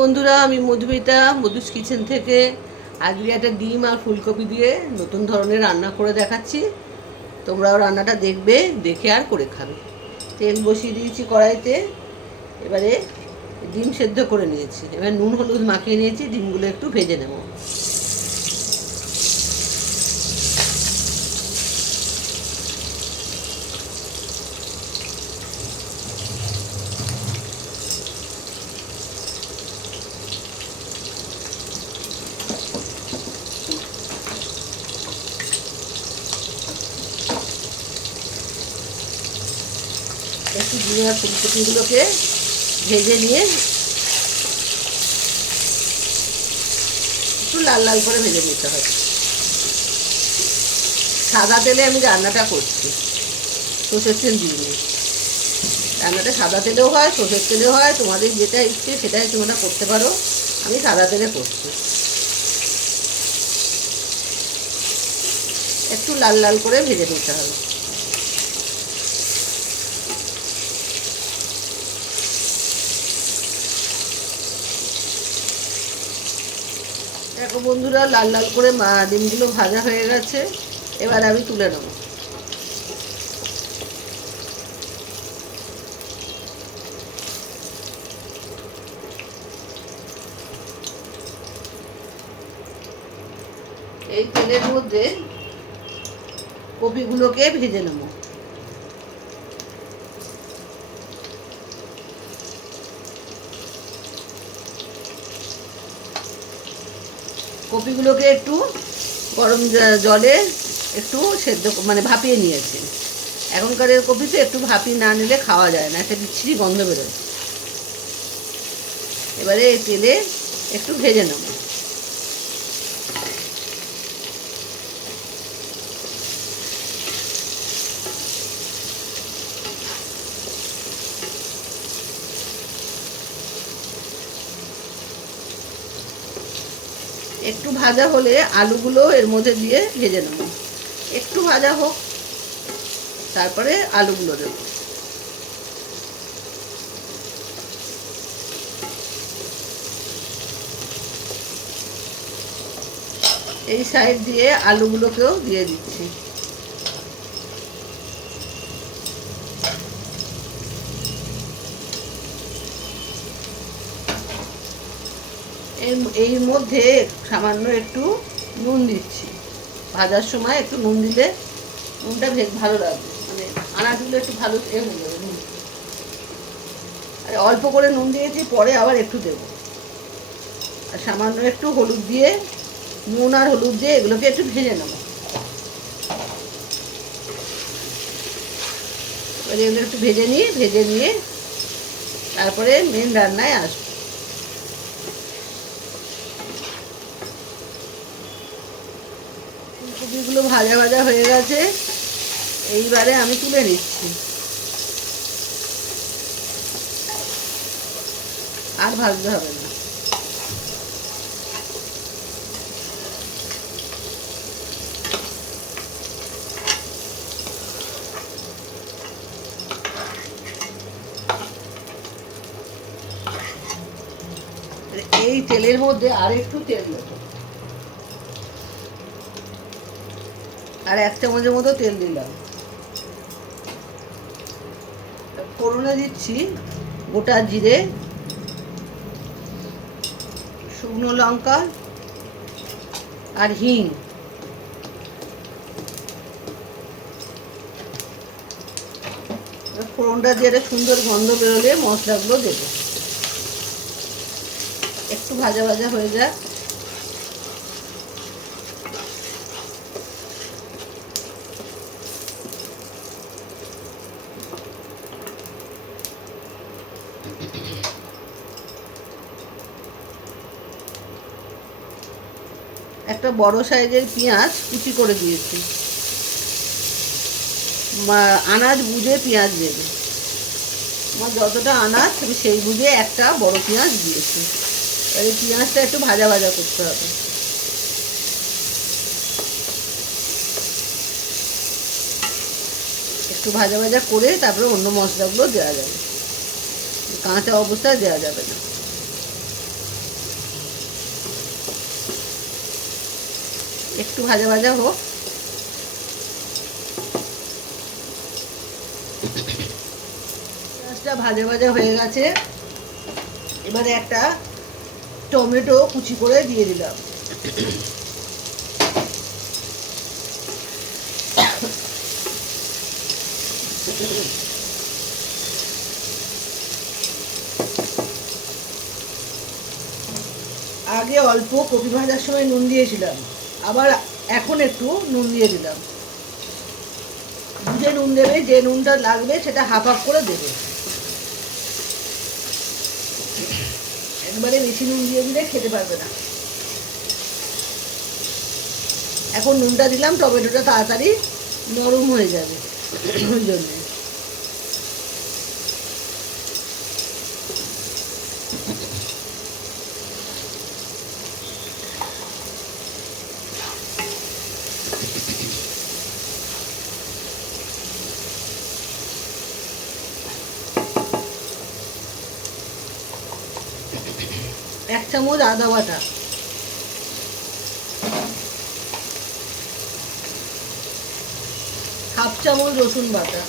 বন্ধুরা, আমি মধুমিতা, মধুস কিচেন থেকে আজকে একটা ডিম আর ফুলকপি দিয়ে নতুন ধরনের রান্না করে দেখাচ্ছি। তোমরাও রান্নাটা দেখবে, দেখে আর করে খাবে। তেল বসিয়ে দিয়েছি কড়াইতে, এবারে ডিম সেদ্ধ করে নিয়েছি। এবার নুন, হলুদ মাখিয়ে নিয়েছি, ডিমগুলো একটু ভেজে নেব। একটু ফুলকপিগুলোকে ভেজে নিয়ে একটু লাল লাল করে ভেজে নিতে হবে। সাদা তেলে আমি রান্নাটা করছি, সর্ষের তেল দিইনি। রান্নাটা সাদা তেলেও হয়, সর্ষের তেলেও হয়, তোমাদের যেটা ইচ্ছে সেটাই তোমরা করতে পারো, আমি সাদা তেলে করছি। একটু লাল লাল করে ভেজে নিতে হবে। দেখো বন্ধুরা, লাল লাল করে মা ডিমগুলো ভাজা হয়ে গেছে। এবার আমি তুলে নেব। এই তেলের মধ্যে কপিগুলোকে ভেজে নেব। কপিগুলোকে একটু গরম জলে একটু সেদ্ধ মানে ভাপিয়ে নিয়েছি। এখনকার এর কপিতে একটু ভাপিয়ে না নিলে খাওয়া যায় না, একটা বিচ্ছিরি গন্ধ বেরোয়। এবারে তেলে একটু ভেজে নেব। একটু ভাজা হলে আলুগুলো এর মধ্যে দিয়ে ভেজে নেব। একটু ভাজা হোক, তারপরে আলুগুলো দেব। এই সাইড দিয়ে আলুগুলোকেও দিয়ে দিচ্ছি। এর মধ্যে সামান্য একটু নুন দিচ্ছি। ভাজার সময় একটু নুন দিলে নুনটা বেশ ভালো লাগবে। মানে আনাজগুলো একটু ভালো এ হয়ে যাবে নুন। আর অল্প করে নুন দিয়েছি, পরে আবার একটু দেবো। আর সামান্য একটু হলুদ দিয়ে, নুন আর হলুদ দিয়ে এগুলোকে একটু ভেজে নেব। এগুলো একটু ভেজে নিই ভেজে নিয়ে তারপরে মেন রান্নায় আসব। ফুলকপিগুলো ভাজা ভাজা হয়ে গেছে। এইবারে আমি তুলে নিচ্ছি। আর ভাজতে হবে না। এই তেলের মধ্যে আর একটু তেল দেবো। আর এক চামচের মতো তেল দিলাম। ফোড়নে দিচ্ছি গোটা জিরে, শুকনো লঙ্কা আর হিং। ফোড়নটা দিয়ে একটা সুন্দর গন্ধ বেরোলে মশলাগুলো দেবো। একটু ভাজা ভাজা হয়ে যায় একটা বড় সাইজের পেঁয়াজ কুচি করে দিয়েছি। আনাজ বুঝে পেঁয়াজ দেবে। আমার যতটা আনাজ, আমি সেই বুঝে একটা বড় পেঁয়াজ দিয়েছি। এই পেঁয়াজটা একটু ভাজা ভাজা করতে হবে। একটু ভাজা ভাজা করে তারপরে অন্য মশলাগুলো দেওয়া যাবে। কাঁচা অবস্থায় দেওয়া যাবে না। একটু ভাজা ভাজা হোক। পেঁয়াজটা ভাজা ভাজা হয়ে গেছে। এবারে একটা টমেটো কুচি করে দিয়ে দিলাম। আগে অল্প কপি ভাজার সময় নুন দিয়েছিলাম। আবার এখন একটু নুন দিয়ে দিলাম। বুঝে নুন দেবে, যে নুনটা লাগবে সেটা হাফ হাফ করে দেবে। একবারে বেশি নুন দিয়ে দিলে খেতে পারবে না। এখন নুনটা দিলাম, টমেটোটা তাড়াতাড়ি নরম হয়ে যাবে। ওই জন্যে। চামচ আদা বাটা। হাফ চামচ রসুন বাটা।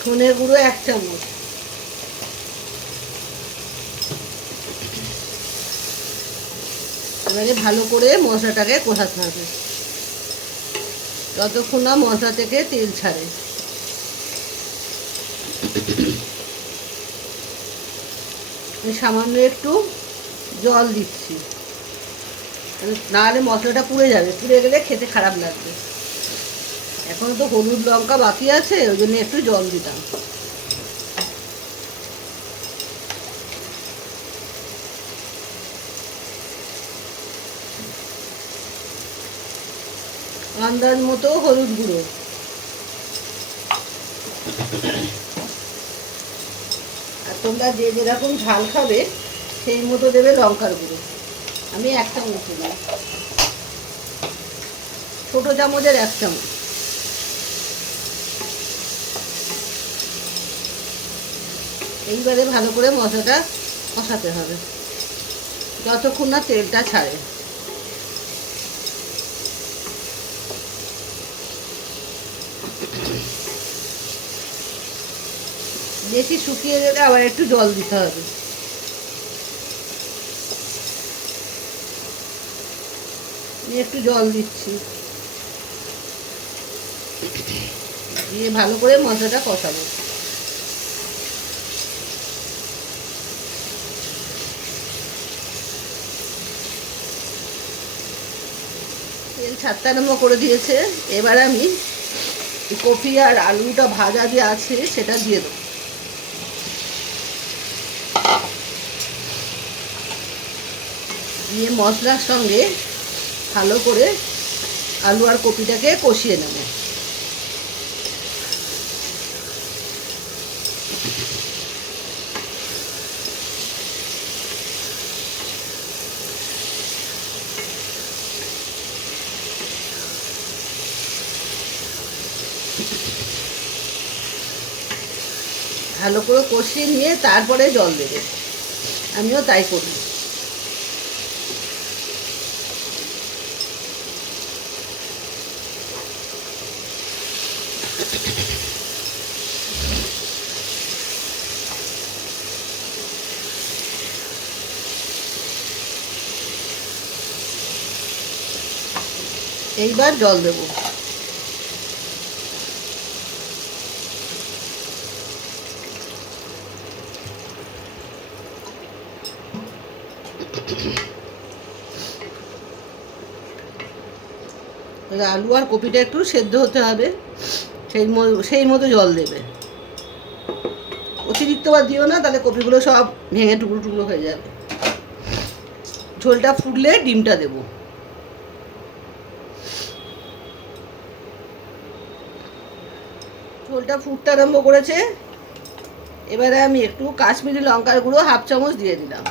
ধনে গুঁড়ো এক চামচ। এবারে ভালো করে মশলাটাকে কষাতে হবে। যতক্ষণ না মশলা থেকে তেল ছাড়ে। সামান্য একটু জল দিচ্ছি। নাহলে মশলাটা পুড়ে যাবে। পুড়ে গেলে খেতে খারাপ লাগবে। এখন তো হলুদ লঙ্কা বাকি আছে, ওই জন্য একটু জল দিতাম আন্দাজ মতো হলুদ গুঁড়ো। আর তোমরা যে যেরকম ঝাল খাবে, সেই মতো দেবে লঙ্কার গুঁড়ো। আমি এক চামচ দিলাম। ছোটো চামচের এক চামচ। এইবারে ভালো করে মশলাটা কষাতে হবে। যতক্ষণ না তেলটা ছাড়ে। বেশি শুকিয়ে গেলে আবার একটু জল দিতে হবে। একটু জল দিচ্ছি। দিয়ে ভালো করে মশলাটা কষাবো। তেল আরম্ভ করে দিয়েছে। এবার আমি কপি আর আলুটা ভাজা যে আছে, সেটা দিয়ে দেবো। দিয়ে মশলার সঙ্গে ভালো করে আলু আর কপিটাকে কষিয়ে নেব। ভালো করে কষিয়ে নিয়ে তারপরে জল দেবে। আমিও তাই করি এইবার জল দেব। আলু আর কপিটা একটু সেদ্ধ হতে হবে। সেই সেই মতো জল দেবে। অতিরিক্ত বা দিও না, তাহলে কপিগুলো সব ভেঙে টুকরো টুকরো হয়ে যাবে। ঝোলটা ফুটলে ডিমটা দেবো। ঝোলটা ফুটতে আরম্ভ করেছে। এবারে আমি একটু কাশ্মীরি লঙ্কার গুঁড়ো হাফ চামচ দিয়ে দিলাম।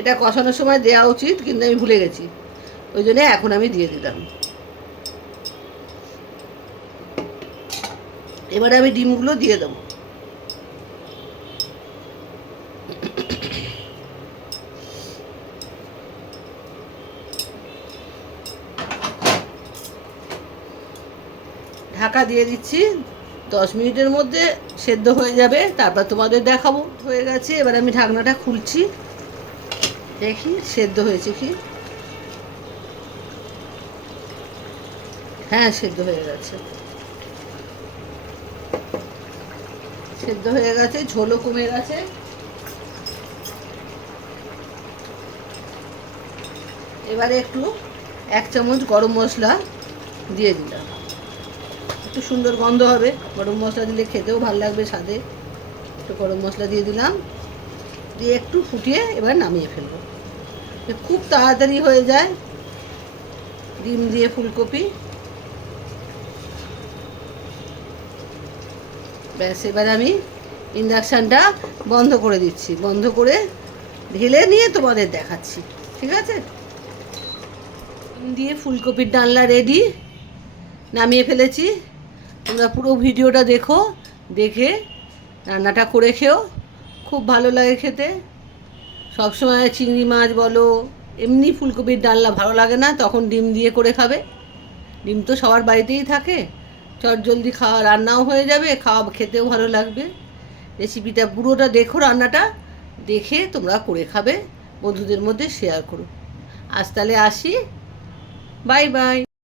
এটা কষানোর সময় দেওয়া উচিত, কিন্তু আমি ভুলে গেছি। ওই জন্য এখন আমি দিয়ে দিলাম। এবারে আমি ডিমগুলো দিয়ে দেবো। ঢাকা দিয়ে দিচ্ছি। দশ মিনিটের মধ্যে সেদ্ধ হয়ে যাবে। তারপর তোমাদের দেখাবো। হয়ে গেছে। এবার আমি ঢাকনাটা খুলছি। দেখি, সেদ্ধ হয়েছে কি? হ্যাঁ সেদ্ধ হয়ে গেছে। সেদ্ধ হয়ে গেছে। ঝোলও কমে গেছে। এবারে একটু এক চামচ গরম মশলা দিয়ে দিলাম। একটু সুন্দর গন্ধ হবে। গরম মশলা দিলে খেতেও ভালো লাগবে স্বাদে। একটু গরম মশলা দিয়ে দিলাম। দিয়ে একটু ফুটিয়ে এবার নামিয়ে ফেলব। খুব তাড়াতাড়ি হয়ে যায়। ডিম দিয়ে ফুলকপি। ব্যাস, এবার আমি ইন্ডাকশানটা বন্ধ করে দিচ্ছি। বন্ধ করে ঢেলে নিয়ে তোমাদের দেখাচ্ছি। ঠিক আছে? ডিম দিয়ে ফুলকপির ডালনা রেডি নামিয়ে ফেলেছি। তোমরা পুরো ভিডিওটা দেখো, দেখে রান্নাটা করে খেও। খুব ভালো লাগে খেতে। সবসময় চিংড়ি মাছ বলো, এমনি ফুলকপির ডালনা ভালো লাগে না, তখন ডিম দিয়ে করে খাবে। ডিম তো সবার বাড়িতেই থাকে। চট জলদি খাওয়া, রান্নাও হয়ে যাবে, খাওয়া, খেতেও ভালো লাগবে। রেসিপিটা পুরোটা দেখো রান্নাটা, দেখে তোমরা করে খাবে। বন্ধুদের মধ্যে শেয়ার করো। আজ তাহলে আসি। Bye bye